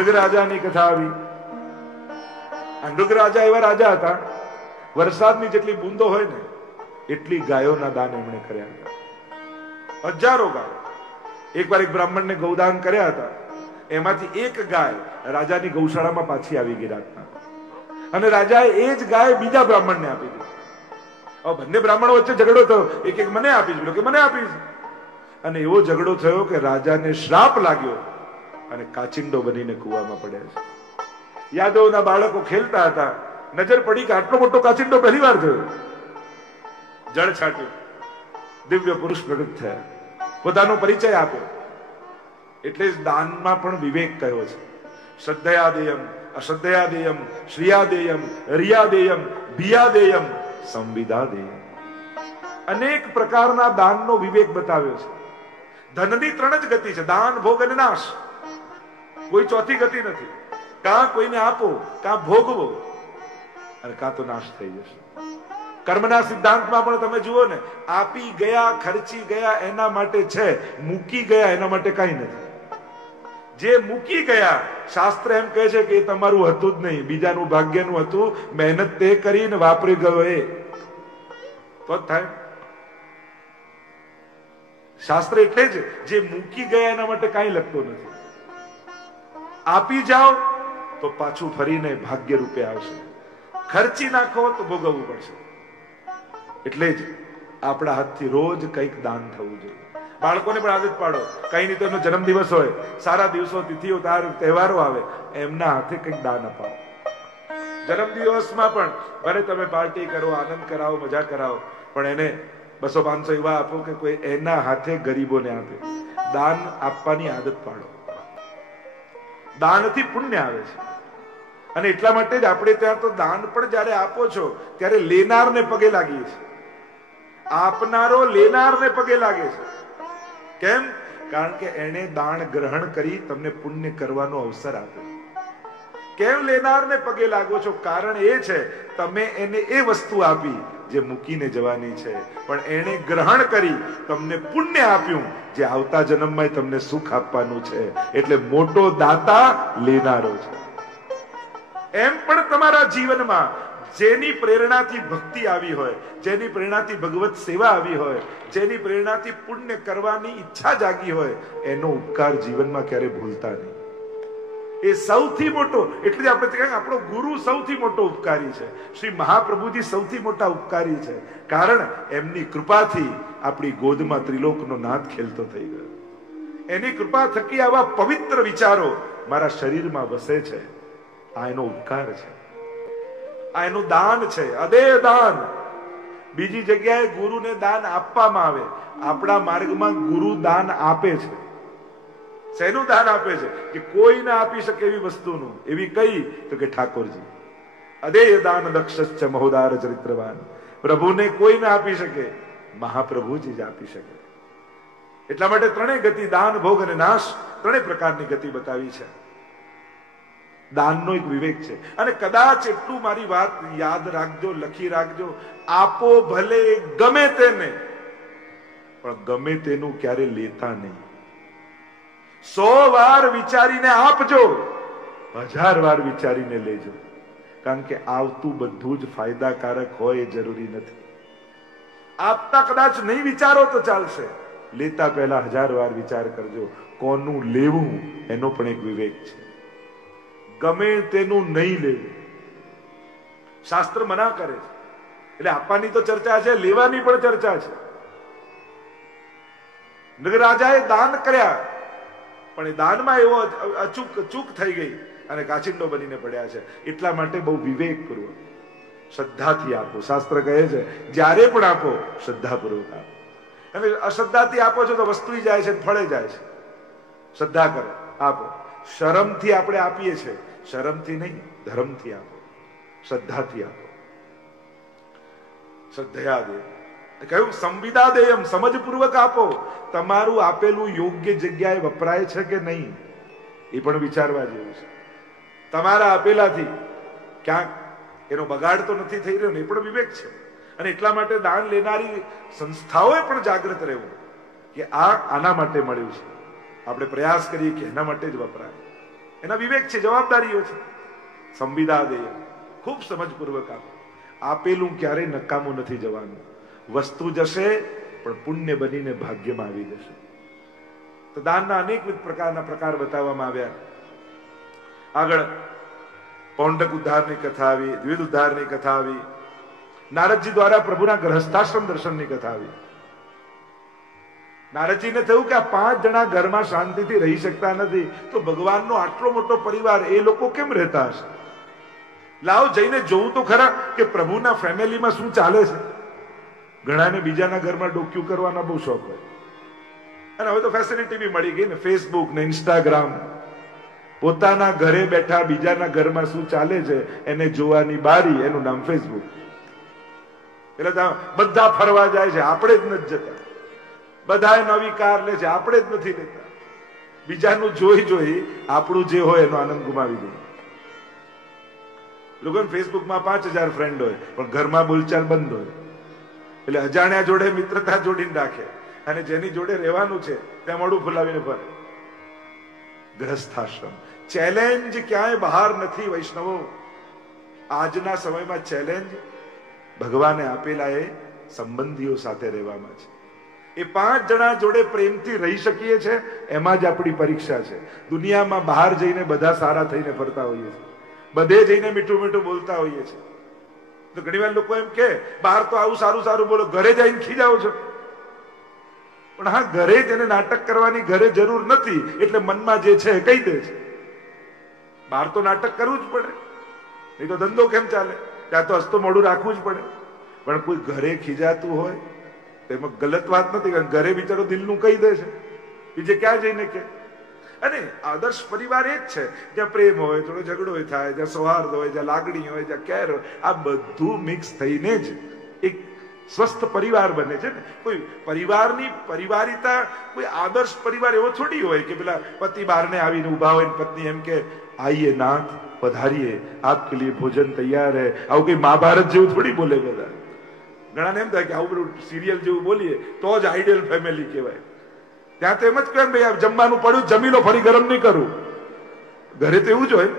નૃગરાજાની કથા આવી. આ નૃગરાજા એવા રાજા હતા, વરસાદની જેટલી બૂંદો હોય ને એટલી ગાયોના દાન એમણે કર્યા હતા, હજારો ગાયો. એકવાર એક બ્રાહ્મણને ગૌદાન કર્યા હતા, એમાંથી એક ગાય રાજાની ગૌશાળામાં પાછી આવી ગઈ રાતના, અને રાજાએ એ જ ગાય બીજા બ્રાહ્મણને આપી દીધી. હવે બંને બ્રાહ્મણો વચ્ચે ઝઘડો થયો, એક મને આપીશ, કે મને આપીશ, અને એવો ઝઘડો થયો કે રાજાને શ્રાપ લાગ્યો અને કાચિંડો બનીને કૂવામાં પડ્યા છે. યાદવના બાળકો ખેલતા હતા, નજર પડી કે આટલો મોટો કાચિંડો પહેલી વાર થયો. જળ છાટ્યું, દિવ્ય પુરુષ પ્રગટ થયા, પોતાનો પરિચય આપ્યો. એટલે જ દાનમાં પણ વિવેક કયો છે. શ્રદ્ધયાદેયમ, અશ્રદ્ધયાદેયમ, શ્રિયાદેયમ, રિયાદેયમ, ભિયાદેયમ, સંવિદાદેયમ. અનેક પ્રકારના દાનનો વિવેક બતાવ્યો છે. ધનની 3 જ ગતિ છે, દાન, ભોગ અને નાશ. કોઈ ચોથી ગતિ નથી. કાં કોઈને આપો, કાં ભોગવો, અને કાં તો નાશ થઈ જશે. કર્મના સિદ્ધાંતમાં પણ તમે જુઓ ને, આપી ગયા, ખર્ચી ગયા એના માટે છે, મૂકી ગયા એના માટે કઈ નથી. જે મૂકી ગયા, શાસ્ત્ર એમ કહે છે કે એ તમારું હતું જ નહીં, બીજાનું ભાગ્યનું હતું, મહેનત તે કરીને વાપરી ગયો એ તો જ થાય. શાસ્ત્ર એટલે જ જે મૂકી ગયા એના માટે કઈ લખતો નથી. આપી જાઓ તો પાછું ફરીને ભાગ્ય રૂપે આવશે, ખર્ચી નાખો તો ભોગવવું પડશે. એટલે જ આપણા હાથથી રોજ કંઈક દાન થવું જોઈએ. બાળકોને પણ આદત પાડો, કઈ નહીં તો એનો જન્મદિવસ હોય, સારા દિવસો, તિથિઓ, તહેવારો આવે, એમના હાથે કંઈક દાન અપાવો. જન્મદિવસમાં પણ ભલે તમે પાર્ટી કરો, આનંદ કરાવો, મજા કરાવો, પણ એને 200-500 એવા આપો કે કોઈ એના હાથે ગરીબોને આપે. દાન આપવાની આદત પાડો. દાનથી પુણ્ય આવે છે. અને એટલા માટે જ આપણે ત્યાં તો દાન પણ જયારે આપો છો ત્યારે લેનારને પગે લાગીએ છીએ. આપનારો લેનારને પગે લાગે છે. કેમ? કારણ કે એને દાન ગ્રહણ કરી તમને પુણ્ય કરવાનો અવસર આપ્યો. કેમ લેનારને પગે લાગો છો? કારણ એ છે તમે એને એ વસ્તુ આપી જે મૂકીને જવાની છે, પણ એને ગ્રહણ કરી તમને પુણ્ય આપ્યું જે આવતા જન્મમાં તમને સુખ આપવાનું છે. એટલે મોટો દાતા લેનારો છે. એમ પણ તમારા જીવનમાં જેની પ્રેરણાથી ભક્તિ આવી હોય, જેની પ્રેરણાથી ભગવત સેવા આવી હોય, જેની પ્રેરણાથી પુણ્ય કરવાની ઈચ્છા જાગી હોય, એનો ઉપકાર જીવનમાં ક્યારે ભૂલતા નહીં. એ સૌથી મોટો, એટલે આપણે કહીએ આપણો ગુરુ સૌથી મોટો ઉપકારી છે. શ્રી મહાપ્રભુજી સૌથી મોટા ઉપકારી છે. કારણ એમની કૃપાથી આપણી ગોદમાં ત્રિલોકનો નાથ ખેલતો થઈ ગયો. એની કૃપા થકી આવા પવિત્ર વિચારો મારા શરીરમાં વસે છે. આ એનો ઉપકાર છે, આ એનું દાન છે, અદેય દાન. બીજી જગ્યાએ ગુરુને દાન આપવામાં આવે, આપણા માર્ગમાં ગુરુ દાન આપે છે. શેનું દાન આપે છે? કે કોઈ ના આપી શકે એવી વસ્તુનું. એવી કઈ? તો કે ઠાકોરજી. અદેય દાન દક્ષશ્ચ મહોદાર ચરિત્રવાન. પ્રભુને કોઈ ના આપી શકે, મહાપ્રભુજી જ આપી શકે. એટલા માટે 3 ગતિ, દાન, ભોગ અને નાશ, 3 પ્રકારની ગતિ બતાવી છે. દાનનો એક વિવેક છે. અને કદાચ એટલું મારી વાત યાદ રાખજો, લખી રાખજો, આપો ભલે ગમે તેને, પણ ગમે તેનું ક્યારે લેતા નહીં. 100 વાર વિચારીને આપજો, 1000 વાર વિચારીને લેજો. કારણ કે આવતું બધું જ ફાયદાકારક હોય એ જરૂરી નથી. આપતા કદાચ નહીં વિચારો તો ચાલશે, લેતા પહેલા 1000 વાર વિચાર કરજો. કોનું લેવું એનો પણ એક વિવેક છે. ગમે તેનું નહીં લેવું. શાસ્ત્ર મના કરે છે. એટલે આપવાની તો ચર્ચા છે, લેવાની પણ ચર્ચા છે. નગરાજાએ દાન કર્યા, પણ એ દાનમાં એવો ચૂક થઈ ગઈ અને કાચિંડો બનીને પડ્યા છે. એટલા માટે બહુ વિવેકપૂર્વક શ્રદ્ધાથી આપો. શાસ્ત્ર કહે છે જ્યારે પણ આપો શ્રદ્ધાપૂર્વક આપો. અને અશ્રદ્ધાથી આપો છો તો વસ્તુ જાય છે, ફળે જાય છે. શ્રદ્ધા કરો, આપો. શરમથી આપણે આપીએ છીએ, શરમથી નહીં, ધર્મથી આપો, શ્રદ્ધાથી આપો. શ્રદ્ધયાદેય કહ્યું, સંવિદાદેયમ, સમજપૂર્વક આપો. તમારું આપેલું યોગ્ય જગ્યાએ વપરાય છે કે નહીં એ પણ વિચારવા જેવું છે. તમારા આપેલાથી ક્યાંક એનો બગાડ તો નથી થઈ રહ્યો ને, એ પણ વિવેક છે. અને એટલા માટે દાન લેનારી સંસ્થાઓએ પણ જાગૃત રહેવું કે આ આના માટે મળ્યું છે, આપણે પ્રયાસ કરીએ કે એના માટે જ વપરાય. એના વિવેક છે, જવાબદારીઓ છે. સંવિદા દે, ખૂબ સમજપૂર્વક આપેલું ક્યારેય નકામું નથી જવાનું. વસ્તુ જશે પણ પુણ્ય બનીને ભાગ્યમાં આવી જશે. તો દાનના અનેકવિધ પ્રકારના પ્રકાર બતાવવામાં આવ્યા. આગળ પૌંડક ઉદ્ધારની કથા આવી, દ્વિધ ઉદ્ધારની કથા આવી, નારદજી દ્વારા પ્રભુના ગ્રહસ્થાશ્રમ દર્શનની કથા આવી. નારદજીને થયું કે આ 5 જણા ઘરમાં શાંતિથી રહી શકતા નથી, તો ભગવાનનો આટલો મોટો પરિવાર એ લોકો કેમ રહેતા હશે? લાવ જઈને જોવું તો ખરા કે પ્રભુના ફેમિલીમાં શું ચાલે છે. ઘણાને બીજાના ઘરમાં ડોક્યુ કરવાના બહુ શોખ હોય, અને હવે તો ફેસિલિટી બી મળી ગઈ ને, ફેસબુક ને ઇન્સ્ટાગ્રામ. પોતાના ઘરે બેઠા બીજાના ઘરમાં શું ચાલે છે એને જોવાની બારી, એનું નામ ફેસબુક. એટલે બધા ફરવા જાય છે, આપણે જ નથી જતા. બધા નવી કાર લે છે, આપણે જ નથી લેતા. બીજાનું જોઈ જોઈ આપણું જે હોય એનો આનંદ ગુમાવી દઈએ. લોકોને ફેસબુકમાં 5000 ફ્રેન્ડ હોય પણ ઘરમાં બોલચાલ બંધ હોય. એટલે અજાણ્યા જોડે મિત્રતા જોડીને રાખે, અને જેની જોડે રહેવાનું છે ત્યાં મોઢું ફુલાવીને ફરે. ગ્રહસ્થાશ્રમ ચેલેન્જ ક્યાંય બહાર નથી વૈષ્ણવો. આજના સમયમાં ચેલેન્જ ભગવાને આપેલા એ સંબંધીઓ સાથે રહેવામાં છે. એ 5 જણા જોડે પ્રેમથી રહી શકીએ છે, એમાં જ આપણી પરીક્ષા છે. દુનિયામાં બહાર જઈને બધા સારા થઈને ફરતા હોઈએ છીએ, બધે જઈને મીઠું મીઠું બોલતા હોઈએ છીએ. તો ઘણી વાર લોકો એમ કે બહાર તો આવું સારું સારું બોલો, ઘરે જઈને ખીજાવો છો. પણ હા, ઘરે જ એને નાટક કરવાની ઘરે જરૂર નથી, એટલે મનમાં જે છે કહી દે છે. બહાર તો નાટક કરવું જ પડે, નહીં તો ધંધો કેમ ચાલે? ત્યાં તો હસતો મોઢું રાખવું જ પડે. પણ કોઈ ઘરે ખીજાતું હોય તો એમાં ગલત વાત નથી, કારણ ઘરે બિચારો દિલનું કહી દે છે, બીજે ક્યાં જઈને કે. અને આદર્શ પરિવાર એ જ છે જ્યાં પ્રેમ હોય, થોડો ઝઘડો થાય, જ્યાં સૌહાર્દ હોય, જ્યાં લાગણી હોય, જ્યાં કેર હોય. આ બધું મિક્સ થઈને જ એક સ્વસ્થ પરિવાર બને છે ને. કોઈ પરિવારની પરિવારિતા, કોઈ આદર્શ પરિવાર એવો થોડી હોય કે પેલા પતિ બહારને આવીને ઉભા હોય, પત્ની એમ કે આઈએ નાથ પધારીએ, આપકે લીએ ભોજન તૈયાર હૈ. આવું કઈ મહાભારત જેવું થોડી બોલે બધા. ઘણાને એમ થાય કે આવું બધું સિરિયલ જેવું બોલીએ તો જ આઈડિયલ ફેમિલી કહેવાય. ત્યાં તો એમ જ કહે ભાઈ જમવાનું પડ્યું, જમી લો, ફરી ગરમ નહીં કરું. ઘરે તો એવું જ હોય.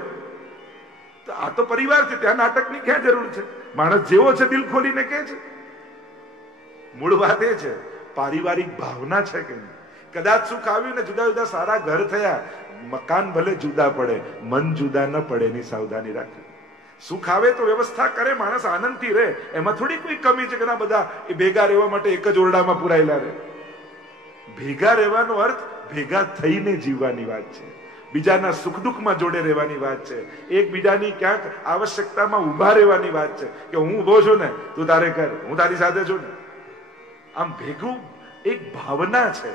તો આ તો પરિવાર છે, ત્યાં નાટકની ક્યાં જરૂર છે? માણસ જેવો છે દિલ ખોલીને કહે છે. મૂળ વાત એ છે, પારિવારિક ભાવના છે કે નહીં. કદાચ સુખ આવ્યું ને જુદા જુદા સારા ઘર થયા, મકાન ભલે જુદા પડે, મન જુદા ન પડે એની સાવધાની રાખવી. સુખ આવે તો વ્યવસ્થા કરે, માણસ આનંદથી રહે, એમાં થોડી કોઈ કમી છે કે ના બધા એ ભેગા રહેવા માટે એક જ ઓરડામાં પુરાયેલા રહે. ભેગા રહેવાનો અર્થ ભેગા થઈને જીવવાની વાત છે, બીજાના સુખ દુઃખમાં જોડે રહેવાની વાત છે, એકબીજાની ક્યાંક આવશ્યકતામાં ઉભા રહેવાની વાત છે કે હું ઉભો છું ને તું તારે કર, હું તારી સાથે છું ને. આમ ભેગું એક ભાવના છે,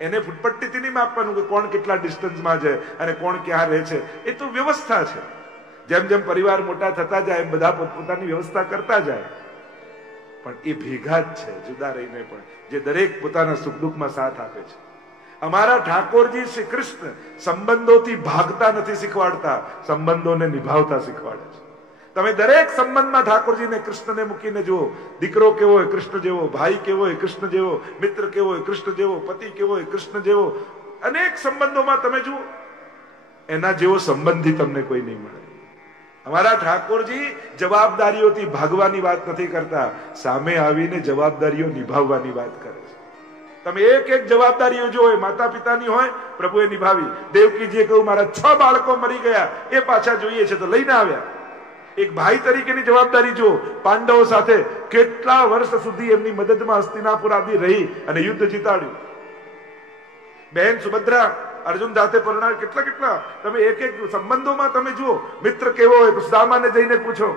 એને ફૂટપટ્ટીથી નહીં માપવાનું કે કોણ કેટલા ડિસ્ટન્સમાં છે અને કોણ ક્યાં રહે છે. એ તો વ્યવસ્થા છે. જેમ જેમ પરિવાર મોટા થતા જાય એમ બધા પોતાની વ્યવસ્થા કરતા જાય, પણ એ ભેગા જ છે જુદા રહીને પણ, જે દરેક પોતાના સુખ દુઃખમાં સાથ આપે છે. અમારા ઠાકોરજી શ્રી કૃષ્ણ સંબંધોથી ભાગતા નથી શીખવાડતા, સંબંધોને નિભાવતા શીખવાડે છે. તમે દરેક સંબંધમાં ઠાકોરજીને કૃષ્ણને મૂકીને જુઓ. દીકરો કેવો હોય કૃષ્ણ જેવો, ભાઈ કેવો હોય કૃષ્ણ જેવો, મિત્ર કેવો હોય કૃષ્ણ જેવો, પતિ કેવો હોય કૃષ્ણ જેવો. અનેક સંબંધોમાં તમે જુઓ, એના જેવો સંબંધી તમને કોઈ નહીં મળે. અમારા ઠાકોરજી જવાબદારીઓથી ભાગવાની વાત નથી કરતા, સામે આવીને જવાબદારીઓ નિભાવવાની વાત કરે છે. તમે એક એક જવાબદારીઓ જો હોય, માતા પિતાની હોય, પ્રભુએ નિભાવી. દેવકીજીએ કહ્યું મારા 6 બાળકો મરી ગયા, એ પાછા જોઈએ છે તો લઈને આવ્યા. એક ભાઈ તરીકેની જવાબદારી જો, પાંડવો સાથે કેટલા વર્ષ સુધી એમની મદદમાં હસ્તિનાપુર આદિ રહી અને યુદ્ધ જીતાડ્યું. બહેન સુભદ્રા અર્જુન સાથે પરણાવી, કેટલા કેટલા તમે એક એક સંબંધોમાં તમે જુઓ. મિત્ર કેવો હોય તો સામાન્ય જઈને પૂછો.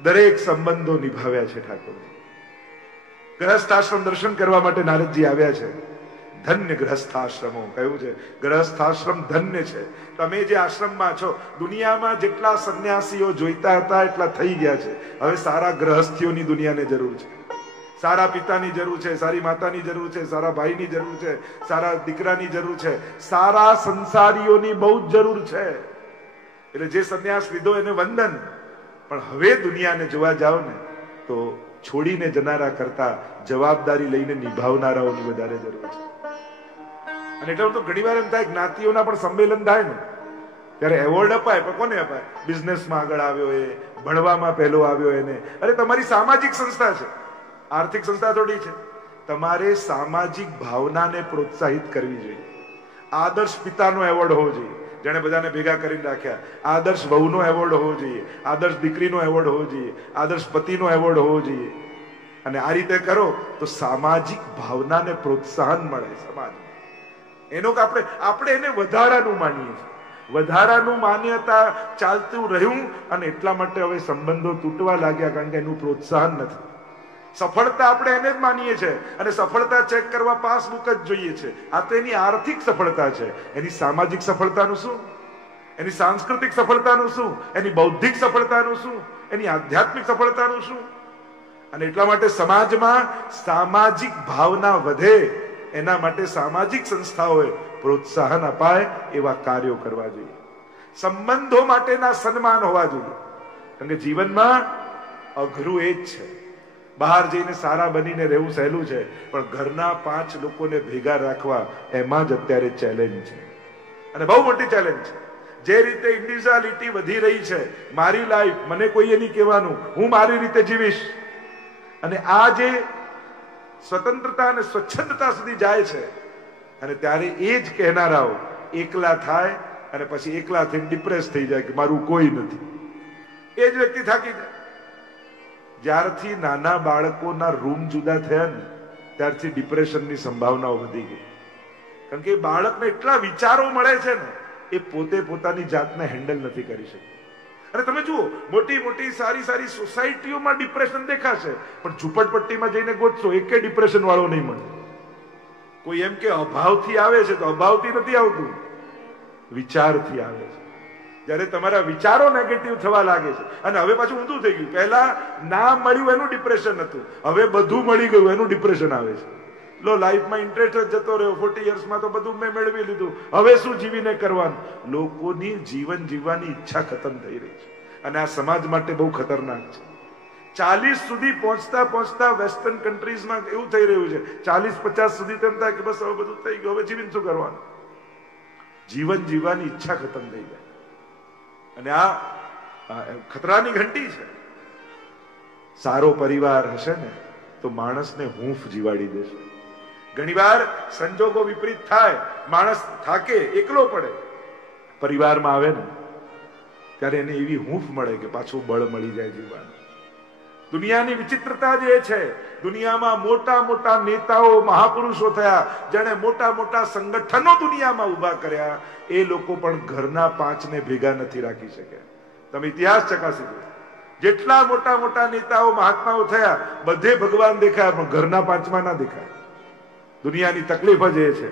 દરેક સંબંધો નિભાવ્યા છે ઠાકોરજી. ગ્રહસ્થાશ્રમ દર્શન કરવા માટે નારદજી આવ્યા છે. ધન્ય ગ્રહસ્થાશ્રમો કહ્યું છે, ગ્રહસ્થાશ્રમ ધન્ય છે. તમે જે આશ્રમમાં છો, દુનિયામાં જેટલા સંન્યાસીઓ જોઈતા હતા એટલા થઈ ગયા છે. હવે સારા ગ્રહસ્થીઓની દુનિયાને જરૂર છે. સારા પિતાની જરૂર છે, સારી માતાની જરૂર છે, સારા ભાઈની જરૂર છે, સારા દીકરાની જરૂર છે, સારા સંસારીઓની બહુ જ જરૂર છે. એટલે જે સંન્યાસ લીધો એને વંદન, પણ હવે દુનિયાને જોવા જાઓ ને તો છોડીને જનારા કરતા જવાબદારી લઈને નિભાવનારાઓની વધારે જરૂર છે. અને એટલે તો ઘણી વાર એમ થાય જ્ઞાતિઓના પણ સંમેલન થાય ને, ત્યારે એવોર્ડ અપાય, પણ કોને અપાય? બિઝનેસમાં આગળ આવ્યો એ, ભણવામાં પહેલો આવ્યો એને. અરે તમારી સામાજિક સંસ્થા છે, આર્થિક સંસ્થા થોડી છે. તમારે સામાજિક ભાવનાને પ્રોત્સાહિત કરવી જોઈએ. આદર્શ પિતાનો એવોર્ડ હોવો જોઈએ, જેને બધાને ભેગા કરીને રાખ્યા. આદર્શ વહુનો એવોર્ડ હોવો જોઈએ, આદર્શ દીકરીનો એવોર્ડ હોવો જોઈએ, આદર્શ પતિનો એવોર્ડ હોવો જોઈએ. અને આ રીતે કરો તો સામાજિક ભાવનાને પ્રોત્સાહન મળે સમાજમાં. એનો આપણે એને વધારાનું માનીએ છીએ, વધારાનું માન્યતા ચાલતું રહ્યું અને એટલા માટે હવે સંબંધો તૂટવા લાગ્યા, કારણ કે એનું પ્રોત્સાહન નથી. સફળતા આપણે એને જ માનીએ છીએ અને સફળતા ચેક કરવા પાસબુક જ જોઈએ છે. આ તો એની આર્થિક સફળતા છે. એની સામાજિક સફળતાનું શું? એની સાંસ્કૃતિક સફળતાનું શું? એની બૌદ્ધિક સફળતાનું શું? એની આધ્યાત્મિક સફળતાનું શું? અને એટલા માટે સમાજમાં સામાજિક ભાવના વધે એના માટે સામાજિક સંસ્થાઓએ પ્રોત્સાહન અપાય એવા કાર્યો કરવા જોઈએ. સંબંધો માટેના સન્માન હોવા જોઈએ, કારણ કે જીવનમાં અઘરું એ જ છે. બહાર જઈને સારા બનીને રહેવું સહેલું છે, પણ ઘરના 5 લોકોને ભેગા રાખવા એમાં જ અત્યારે ચેલેન્જ છે, અને બહુ મોટી ચેલેન્જ છે. જે રીતે ઇન્ડિવિડ્યુઆલિટી વધી રહી છે, મારી લાઈફ મને કોઈએ નહીં કહેવાનું, હું મારી રીતે જીવીશ, અને આ જે સ્વતંત્રતા અને સ્વચ્છંદતા સુધી જાય છે, અને ત્યારે એ જ કહેનારાઓ એકલા થાય અને પછી એકલા થઈને ડિપ્રેસ થઈ જાય કે મારું કોઈ નથી. એ જ વ્યક્તિ થાકી જાય. જ્યારથી નાના બાળકોના રૂમ જુદા થયા ને ત્યારથી ડિપ્રેશનની સંભાવનાઓ વધી ગઈ, કારણ કે બાળકને એટલા વિચારો મળે છે ને, એ પોતે પોતાની જાતને હેન્ડલ નથી કરી શકતું. અને તમે જુઓ, મોટી મોટી સારી સારી સોસાયટીઓમાં ડિપ્રેશન દેખાશે, પણ ઝૂંપડપટ્ટીમાં જઈને ગોતશો એકે ડિપ્રેશન વાળો નહીં મળે. કોઈ એમ કે અભાવથી આવે છે, તો અભાવથી નથી આવતું, વિચારથી આવે છે. જયારે તમારા વિચારો નેગેટિવ થવા લાગે છે, અને હવે પાછું ઊંધું થઈ ગયું, પહેલા ના મળ્યું એનું ડિપ્રેશન હતું, હવે બધું મળી ગયું એનું ડિપ્રેશન આવે છે. લો, લાઈફમાં ઇન્ટરેસ્ટ જ જતો રહ્યો, 40 યર્સમાં તો બધું મેં મેળવી લીધું, હવે શું જીવીને કરવાનું? લોકોની જીવન જીવવાની ઈચ્છા ખતમ થઈ રહી છે, અને આ સમાજ માટે બહુ ખતરનાક છે. 40 સુધી પહોંચતા પહોંચતા વેસ્ટર્ન કન્ટ્રીઝમાં એવું થઈ રહ્યું છે, 40-50 સુધી તેમ થાય કે બસ હવે બધું થઈ ગયું, હવે જીવીને શું કરવાનું? જીવન જીવવાની ઈચ્છા ખતમ થઈ જાય, અને આ ખતરાની ઘંટી છે. સારો પરિવાર હશે ને તો માણસને હૂંફ જીવાડી દેશે. ઘણીવાર સંજોગો વિપરીત થાય, માણસ થાકે, એકલો પડે, પરિવારમાં આવે ને ત્યારે એને એવી હૂંફ મળે કે પાછું બળ મળી જાય જીવવાનું. દુનિયાની વિચિત્રતા જે છે, દુનિયામાં મોટા મોટા નેતાઓ, મહાપુરુષો થયા, જેણે મોટા મોટા સંગઠનો દુનિયામાં ઉભા કર્યા, એ લોકો પણ ઘરના 5ને ભેગા નથી રાખી શક્યા. તમે ઇતિહાસ ચકાસી લો, જેટલા મોટા મોટા નેતાઓ, મહાત્માઓ થયા, બધે ભગવાન દેખાયા, પણ ઘરના 5માં ના દેખાય. દુનિયાની તકલીફ જ એ છે.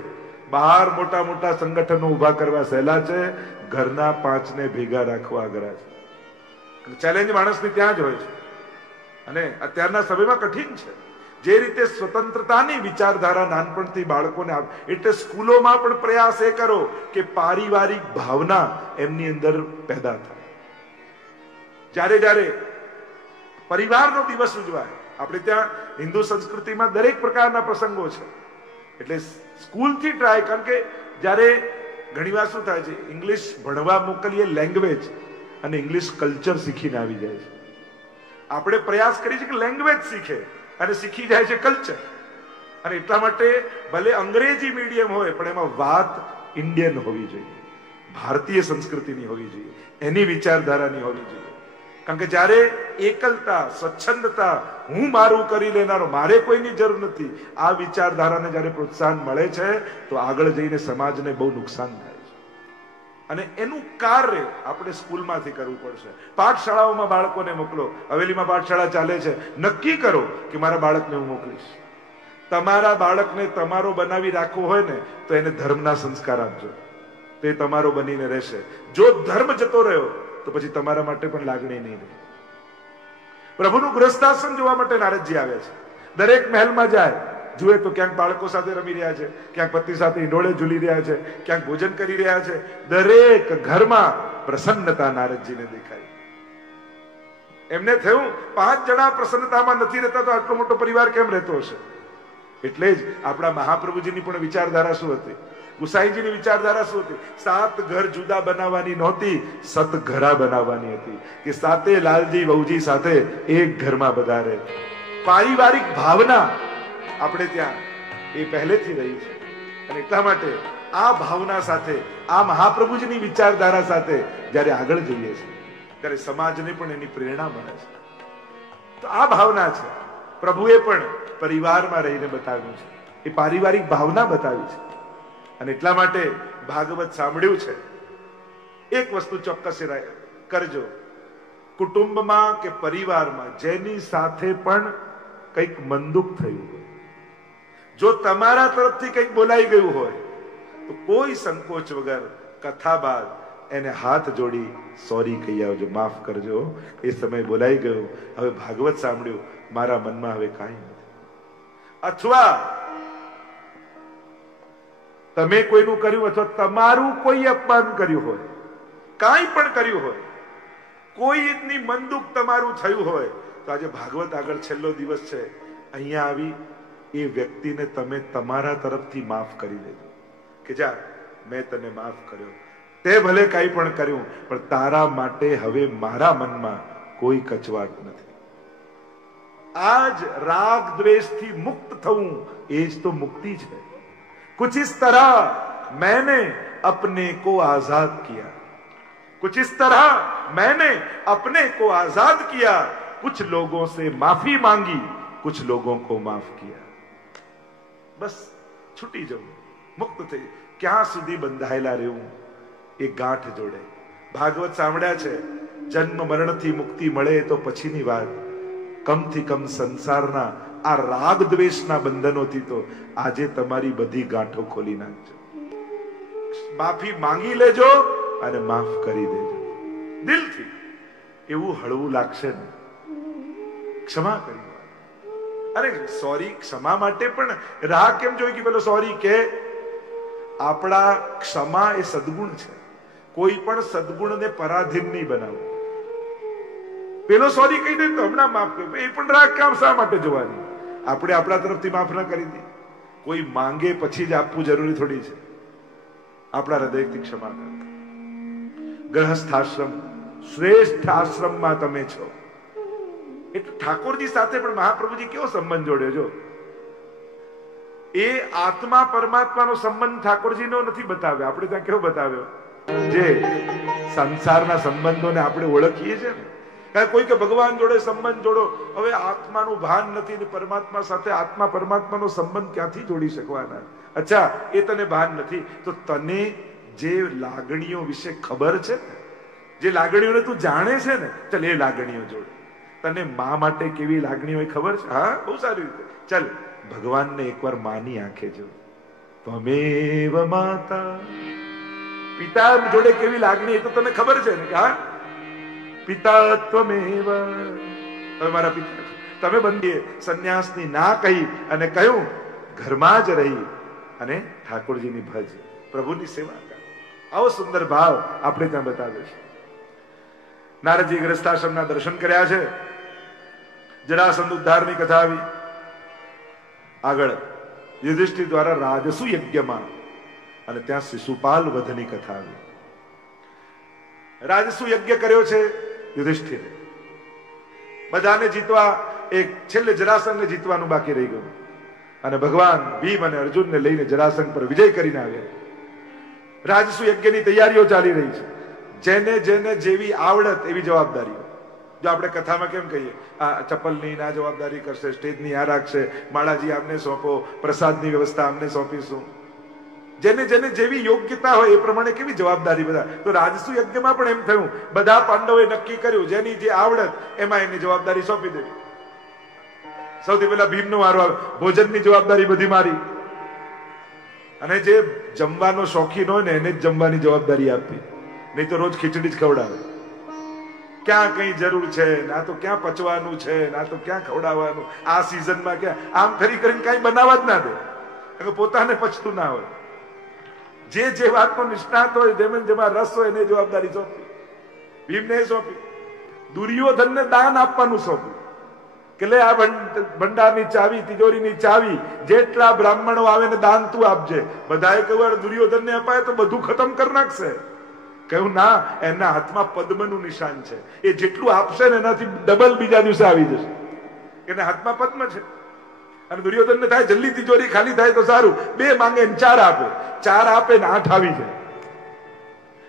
બહાર મોટા મોટા સંગઠનો ઉભા કરવા સહેલા છે, ઘરના 5ને ભેગા રાખવા અઘરા છે. ચેલેન્જ માણસની ત્યાં જ હોય છે, અને અત્યારના સમયમાં કઠિન છે. જે રીતે સ્વતંત્રતાની વિચારધારા નાનપણથી બાળકોને આપે, એટલે સ્કૂલોમાં પણ પ્રયાસ એ કરો કે પારિવારિક ભાવના એમની અંદર પેદા થાય. જ્યારે જ્યારે પરિવારનો દિવસ ઉજવાય, આપણે ત્યાં હિન્દુ સંસ્કૃતિમાં દરેક પ્રકારના પ્રસંગો છે, એટલે સ્કૂલથી ટ્રાય, કારણ કે જ્યારે ઘણીવાર શું થાય છે, ઇંગ્લિશ ભણવા મોકલીએ લેંગ્વેજ, અને ઇંગ્લિશ કલ્ચર શીખીને આવી જાય છે. આપણે પ્રયાસ કરીએ છીએ કે લેંગ્વેજ શીખે અને શીખી જાય છે કલ્ચર, અને એટલા માટે ભલે અંગ્રેજી મીડિયમ હોય, પણ એમાં વાત ઇન્ડિયન હોવી જોઈએ, ભારતીય સંસ્કૃતિની હોવી જોઈએ, એની વિચારધારાની હોવી જોઈએ. કારણ કે જ્યારે એકલતા, સ્વચ્છંદતા, હું મારું કરી લેનારો, મારે કોઈની જરૂર નથી, આ વિચારધારાને જ્યારે પ્રોત્સાહન મળે છે, તો આગળ જઈને સમાજને બહુ નુકસાન થાય છે. અને એનું કાર્ય આપણે સ્કૂલમાંથી કરવું પડશે. પાઠશાળાઓમાં બાળકોને મોકલો. હવેલીમાં પાઠશાળા ચાલે છે, નક્કી કરો કે મારા બાળકને હું મોકલીશ. તમારા બાળકને તમારો બનાવી રાખવો હોય ને તો એને ધર્મના સંસ્કાર આપજો, તે તમારો બનીને રહેશે. જો ધર્મ જતો રહ્યો તો પછી તમારા માટે પણ લાગણી નહીં રહે. પ્રભુનું ગૃહસ્થાશ્રમ જોવા માટે નારદજી આવે છે. દરેક મહેલમાં જાય, જુએ તો ક્યાંક બાળકો સાથે રમી રહ્યા છે, ક્યાંક પતિ સાથે ઈંડોળે ઝૂલી રહ્યા છે, ક્યાંક ભોજન કરી રહ્યા છે. દરેક ઘરમાં પ્રસન્નતા નારદજીને દેખાય. એમને થયું 5 જણા પ્રસન્નતામાં નથી રહેતા તો આટલો મોટો પરિવાર કેમ રહેતો હશે? એટલે જ આપણા મહાપ્રભુજીની પણ વિચારધારા શું હતી, ગુસાઈજીની વિચારધારા શું હતી? 7 ઘર જુદા બનાવવાની નહોતી, 7 ઘરા બનાવવાની હતી, કે 7 લાલજી વહુજી સાથે એક ઘરમાં બધા રહે. પારિવારિક ભાવના આપણે ત્યાં એ પહેલેથી રહી છે. અને એટલા માટે આ ભાવના સાથે, આ મહાપ્રભુજીની વિચારધારા સાથે જ્યારે આગળ જઈએ છીએ ત્યારે સમાજને પણ એની પ્રેરણા મળે છે. તો આ ભાવના છે, પ્રભુએ પણ પરિવારમાં રહીને બતાવ્યું છે, એ પારિવારિક ભાવના બતાવી છે. અને એટલા માટે ભાગવત સાંભળ્યું છે. એક વસ્તુ ચોક્કસ કરજો, કુટુંબમાં કે પરિવારમાં જેની સાથે પણ કંઈક મનદુખ થયું હોય, જો તમારા તરફથી કંઈક બોલાઈ ગયું હોય તો કોઈ સંકોચ વગર કથા બાદ એને હાથ જોડી સોરી કહી આવજો, માફ કરજો, એ સમય બોલાઈ ગયો, હવે ભાગવત સાંભળ્યું, મારા મનમાં હવે કાંઈ નથી. અથવા તમે કોઈનું કર્યું અથવા તમારું કોઈ અપમાન કર્યું હોય, કાંઈ પણ કર્યું હોય, કોઈની મનદુખ તમારું થયું હોય, તો આજે ભાગવત આગળ છેલ્લો દિવસ છે, અહીંયા આવી એ વ્યક્તિને તમે તમારા તરફથી માફ કરી દેજો, કે જા મેં તને માફ કર્યો, તે ભલે કાંઈ પણ કર્યું પણ તારા માટે હવે મારા મનમાં કોઈ કચવાટ નથી. આજ રાગ દ્વેષથી મુક્ત થવું એ જ તો મુક્તિ છે. कुछ इस तरह मैंने अपने को आजाद किया, कुछ इस तरह मैंने अपने को आजाद किया, कुछ लोगों से माफी मांगी, कुछ लोगों को माफ किया. बस छूटी जाऊं, मुक्त થઈ, ક્યાં સુધી બંધાયેલા રહેવું? એ ગાંઠ જોડે ભાગવત સાંભળ્યા છે. જન્મ મરણથી મુક્તિ મળે તો પછીની વાત, કમથી કમ સંસારના આ રાગ દ્વેષના બંધનોથી તો આજે તમારી બધી ગાંઠો ખોલી નાખજો. માફી માંગી લેજો અને માફ કરી દેજો દિલથી. એવું હળવું લાગશે ને, ક્ષમા કરી. અરે સોરી, ક્ષમા માટે પણ રાહ કેમ જોઈ કે પેલો સોરી કે? આપણા ક્ષમા એ સદગુણ છે, કોઈ પણ સદગુણને પરાધીન નહીં બનાવો. પેલો સોરી કહી દે તો હમણાં માફ કર્યું, એ પણ રાગ કામ શા માટે જોવાની? આપણે આપણા તરફથી માફ ના કરી દી. કોઈ માંગે પછી જ આપવું જરૂરી થોડી છે. આપણા હૃદયથી ક્ષમા કરો. ગ્રહસ્થાશ્રમ શ્રેષ્ઠ આશ્રમમાં તમે છો. એટલે ઠાકોરજી સાથે પણ મહાપ્રભુજી કેવો સંબંધ જોડ્યો જો. એ આત્મા પરમાત્માનો સંબંધ ઠાકોરજીનો નથી બતાવ્યો, આપણે ત્યાં કેવો બતાવ્યો? જે સંસારના સંબંધોને આપણે ઓળખીએ છીએ ને, કોઈ કે ભગવાન જોડે સંબંધ જોડો, હવે આત્માનું ભાન નથી ને પરમાત્મા સાથે આત્મા પરમાત્માનો સંબંધ ક્યાંથી જોડી શકવાના? અચ્છા, એ તને ભાન નથી તો તને જે લાગણીઓ વિશે ખબર છે, જે લાગણીઓને તું જાણે છે ને, ચાલ એ લાગણીઓ જોડે. તને મા માટે કેવી લાગણી હોય ખબર છે? હા, બહુ સારી રીતે. ચાલ ભગવાનને એકવાર માની આંખે જો, ત્વમેવ માતા. પિતા જોડે કેવી લાગણી એ તો તને ખબર છે ને કે હા, પિતા ત્વમેવ, તમે મારા પિતા. તમે બંધીએ સંન્યાસની ના કહી અને કહ્યું ઘરમાં જ રહી અને ઠાકોરજીની ભજ, પ્રભુની સેવા કર. આવો સુંદર ભાવ આપણે ત્યાં બતાવે છે. નારદજી ગ્રસ્તાશ્રમના દર્શન કર્યા છે, જરાસંધ ઉદ્ધારની કથા આવી, આગળ યુધિષ્ઠિર દ્વારા રાજસુ યજ્ઞમાં, અને ત્યાં શિશુપાલ વધની કથા આવી. રાજસુ યજ્ઞ કર્યો છે યુધિષ્ઠિરે, બધાને જીતવા, એક છેલ્લે જરાસંઘને જીતવાનું બાકી રહી ગયું, અને ભગવાન ભીમ અને અર્જુનને લઈને જરાસંઘ પર વિજય કરીને આવ્યા. રાજસુ યજ્ઞની તૈયારીઓ ચાલી રહી છે. જેને જેને જેવી આવડત એવી જવાબદારીઓ. જો આપણે કથામાં કેમ કહીએ, આ ચપ્પલની આ જવાબદારી કરશે, સ્ટેજની આ રાખશે, માળાજી આમને સોંપો, પ્રસાદની વ્યવસ્થા આમને સોંપીશું. જેને જેને જેવી યોગ્યતા હોય એ પ્રમાણે કેવી જવાબદારી બધા. તો રાજસુ યજ્ઞમાં પણ એમ થયું, બધા પાંડવોએ નક્કી કર્યું જેની જે આવડત એમાં એની જવાબદારી સોંપી દેવી. સૌથી પહેલા ભીમનો વારો આવે, ભોજનની જવાબદારી બધી મારી, અને જે જમવાનો શોખીન હોય ને એને જ જમવાની જવાબદારી આપી, નહીં તો રોજ ખીચડી જ ખવડાવે. ક્યાં કઈ જરૂર છે, ના તો ક્યાં પચવાનું છે, ના તો ક્યાં ખવડાવવાનું, આ સિઝનમાં ક્યાં, આમ કરી કરીને કઈ બનાવવા જ ના દે, પોતાને પચતું ના હોય. જે જે વાતનો નિષ્ણાત હોય, જેમાં રસ હોય એને જવાબદારી સોંપી. ભીમને સોંપી, દુર્યોધનને દાન આપવાનું સોંપ્યું. કે લે આ ભંડારની ચાવી, તિજોરીની ચાવી, જેટલા બ્રાહ્મણો આવે ને દાન તું આપજે. બધાએ કહ્યું દુર્યોધનને અપાય તો બધું ખતમ કરી નાખશે. કહ્યું ના, એના હાથમાં પદ્મનું નિશાન છે, એ જેટલું આપશે ને એનાથી ડબલ બીજા દિવસે આવી જશે. એના હાથમાં પદ્મ છે. અને દુર્યોધનને થાય જલ્દી તિજોરી ખાલી થાય તો સારું, 2 માંગે ને 4 આપે, 4 આપે ને 8 આવી જાય.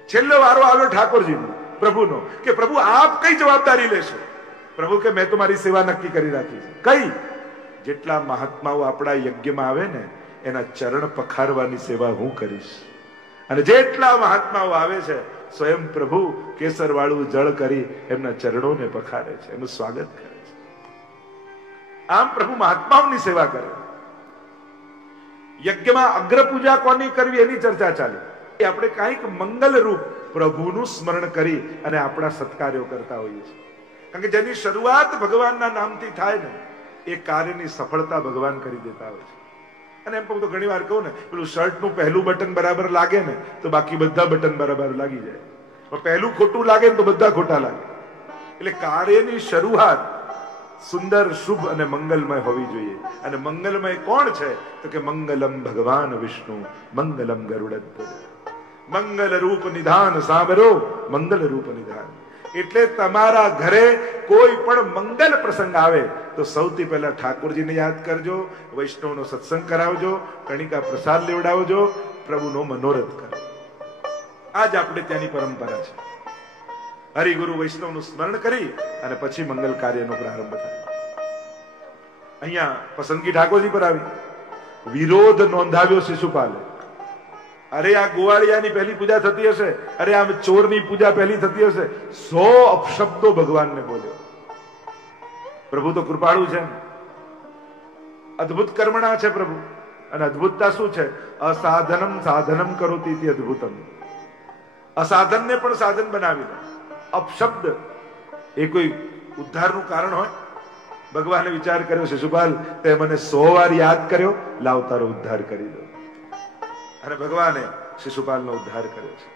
છેલ્લો વારો આવ્યો ઠાકોરજીનો, પ્રભુનો, કે પ્રભુ આપ કઈ જવાબદારી લેશો? પ્રભુ કે મેં તમારી સેવા નક્કી કરી રાખી છે. કઈ? જેટલા મહાત્માઓ આપણા યજ્ઞમાં આવે ને એના ચરણ પખારવાની સેવા હું કરીશ. અને જેટલા મહાત્માઓ આવે છે સ્વયં પ્રભુ કેસર વાળું જળ કરી એમના ચરણોને પખારે છે, એનું સ્વાગત કરે છે. આમ પ્રભુ મહાત્માઓની સેવા કરે. યજ્ઞમાં અગ્ર પૂજા કોની કરવી એની ચર્ચા ચાલી. આપણે કંઈક મંગલ રૂપ પ્રભુનું સ્મરણ કરી અને આપણા સત્કાર્યો કરતા હોઈએ છીએ. કારણ કે જેની શરૂઆત ભગવાનના નામથી થાય ને એ કાર્યની સફળતા ભગવાન કરી દેતા હોય છે. અને એમ તો ઘણી વાર કહું ને, પેલું શર્ટનું પહેલું બટન બરાબર લાગે ને તો બાકી બધા બટન બરાબર લાગી જાય, પણ પહેલું ખોટું લાગે ને તો બધા ખોટા લાગે. એટલે કાર્યની શરૂઆત સુંદર, શુભ અને મંગલમય હોવી જોઈએ. અને મંગલમય કોણ છે? તો કે મંગલમ ભગવાન વિષ્ણુ, મંગલમ ગરુડધ્વજ. મંગલ રૂપ નિધાન સાંભળો, મંગલ રૂપ નિધાન. એટલે તમારા ઘરે કોઈ પણ મંગલ પ્રસંગ આવે તો સૌથી પહેલા ઠાકોરજીને યાદ કરજો, વૈષ્ણવનો સત્સંગ કરાવજો, કણિકા પ્રસાદ લેવડાવજો, પ્રભુનો મનોરથ કરો. આજ આપણે ત્યાંની પરંપરા છે. હરિગુરુ વૈષ્ણવનું સ્મરણ કરી અને પછી મંગલ કાર્યનો પ્રારંભ થાય. અહીંયા પસંદગી ઠાકોરજી પર આવી. વિરોધ નોંધાવ્યો શિશુપાલે. અરે આ ગોવાળિયાની પહેલી પૂજા થતી હશે, અરે આ ચોરની પૂજા પહેલી થતી હશે. 100 અપશબ્દો ભગવાનને બોલ્યો. પ્રભુ તો કૃપાળુ છે, અદ્ભુત કર્મણા છે પ્રભુ. અને અદ્ભુતતા શું છે? અસાધનમ સાધનમ કરોતિ ઇતિ અદ્ભુતમ. અસાધનને પણ સાધન બનાવી દે. અપશબ્દ એ કોઈ ઉદ્ધારનું કારણ હોય? ભગવાને વિચાર કર્યો, શિશુપાલ તે મને 100 વાર યાદ કર્યો, લાવ તારો ઉદ્ધાર કરી દો. અને ભગવાને શિશુપાલનો ઉદ્ધાર કર્યો છે.